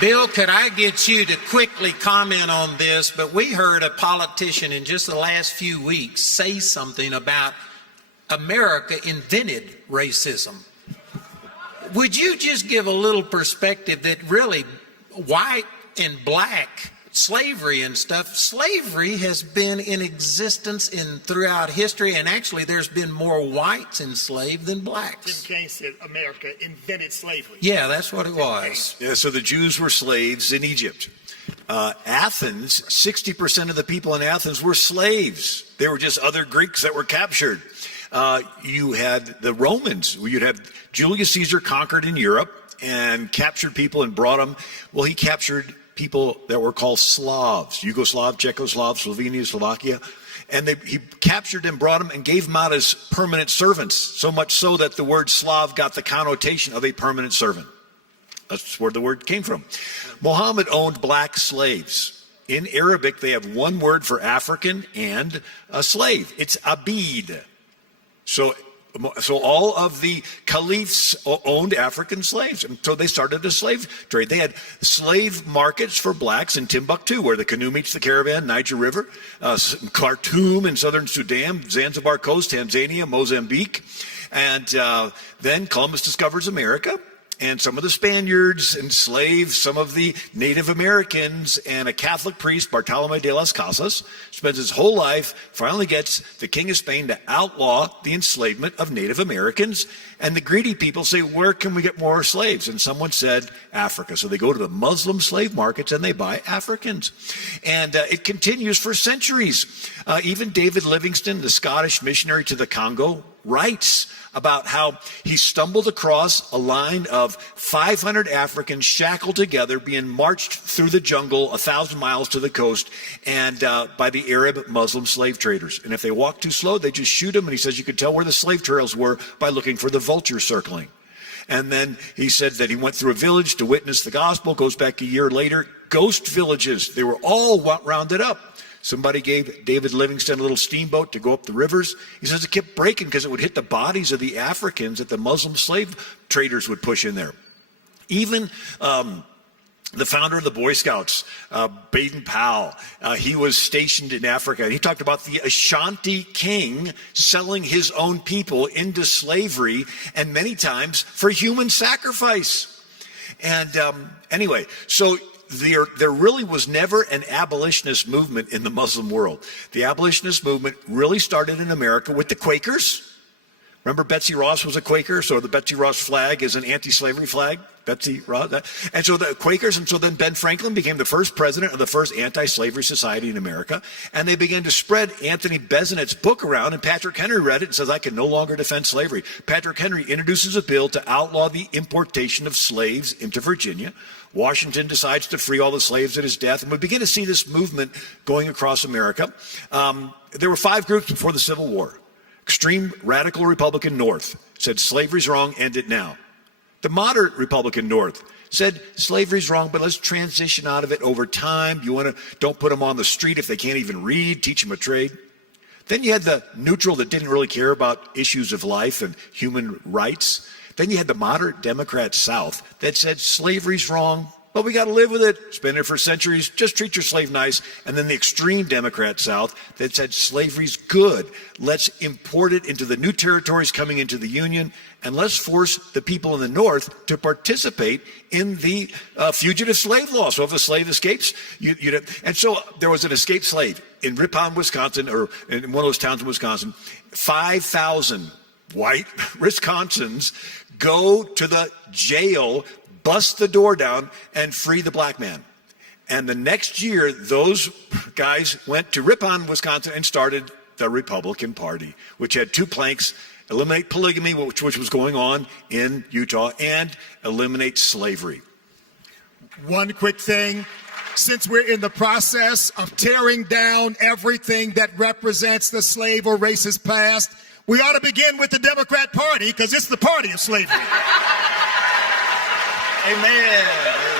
Bill, could I get you to quickly comment on this? But we heard a politician in just the last few weeks say something about America invented racism. Would you just give a little perspective that really white and black slavery and stuff, slavery has been in existence throughout history, and actually there's been more whites enslaved than blacks. Tim Kaine said America invented slavery. Yeah, that's what it was. Yeah, so the Jews were slaves in Egypt. Athens, 60% of the people in Athens were slaves. They were just other Greeks that were captured. You had the Romans. You'd have Julius Caesar conquered in Europe and captured people and brought them. Well, he captured people that were called Slavs, Yugoslav, Czechoslovakia, Slovenia, Slovakia. And he captured them, brought them, and gave them out as permanent servants, so much so that the word Slav got the connotation of a permanent servant. That's where the word came from. Muhammad owned black slaves. In Arabic, they have one word for African and a slave. It's abid. So all of the caliphs owned African slaves, and so they started a slave trade. They had slave markets for blacks in Timbuktu, where the canoe meets the caravan, Niger River, Khartoum in southern Sudan, Zanzibar Coast, Tanzania, Mozambique. And then Columbus discovers America, and some of the Spaniards enslaved some of the Native Americans, and a Catholic priest, Bartolome de las Casas, spends his whole life, finally gets the King of Spain to outlaw the enslavement of Native Americans. And the greedy people say, where can we get more slaves? And someone said, Africa. So they go to the Muslim slave markets and they buy Africans. And it continues for centuries. Even David Livingstone, the Scottish missionary to the Congo, writes about how he stumbled across a line of 500 Africans shackled together, being marched through the jungle 1,000 miles to the coast, and by the Arab Muslim slave traders. And if they walk too slow, they just shoot them. And he says you could tell where the slave trails were by looking for the vulture circling. And then he said that he went through a village to witness the gospel, goes back a year later, ghost villages. They were all rounded up. Somebody gave David Livingstone a little steamboat to go up the rivers. He says it kept breaking because it would hit the bodies of the Africans that the Muslim slave traders would push in there. Even the founder of the Boy Scouts, Baden Powell, he was stationed in Africa. He talked about the Ashanti king selling his own people into slavery, and many times for human sacrifice. And anyway, so there really was never an abolitionist movement in the Muslim world. The abolitionist movement really started in America with the Quakers. Remember, Betsy Ross was a Quaker, so the Betsy Ross flag is an anti-slavery flag. Betsy Ross, and so the Quakers, and so then Ben Franklin became the first president of the first anti-slavery society in America, and they began to spread Anthony Bezenet's book around, and Patrick Henry read it and says, I can no longer defend slavery. Patrick Henry introduces a bill to outlaw the importation of slaves into Virginia. Washington decides to free all the slaves at his death, and we begin to see this movement going across America. There were 5 groups before the Civil War. Extreme radical Republican North said slavery's wrong, end it now. The moderate Republican North said slavery's wrong, but let's transition out of it over time. Don't put them on the street if they can't even read, teach them a trade. Then you had the neutral that didn't really care about issues of life and human rights. Then you had the moderate Democrat South that said slavery's wrong, but we got to live with it. It's been there for centuries. Just treat your slave nice. And then the extreme Democrat South that said slavery's good. Let's import it into the new territories coming into the Union, and let's force the people in the North to participate in the fugitive slave law. So if a slave escapes, and so there was an escaped slave in Ripon, Wisconsin, or in one of those towns in Wisconsin. 5,000 white Wisconsins go to the jail, bust the door down, and free the black man. And the next year, those guys went to Ripon, Wisconsin, and started the Republican Party, which had 2 planks: eliminate polygamy, which was going on in Utah, and eliminate slavery. One quick thing. Since we're in the process of tearing down everything that represents the slave or racist past, we ought to begin with the Democrat Party, because it's the party of slavery. Amen.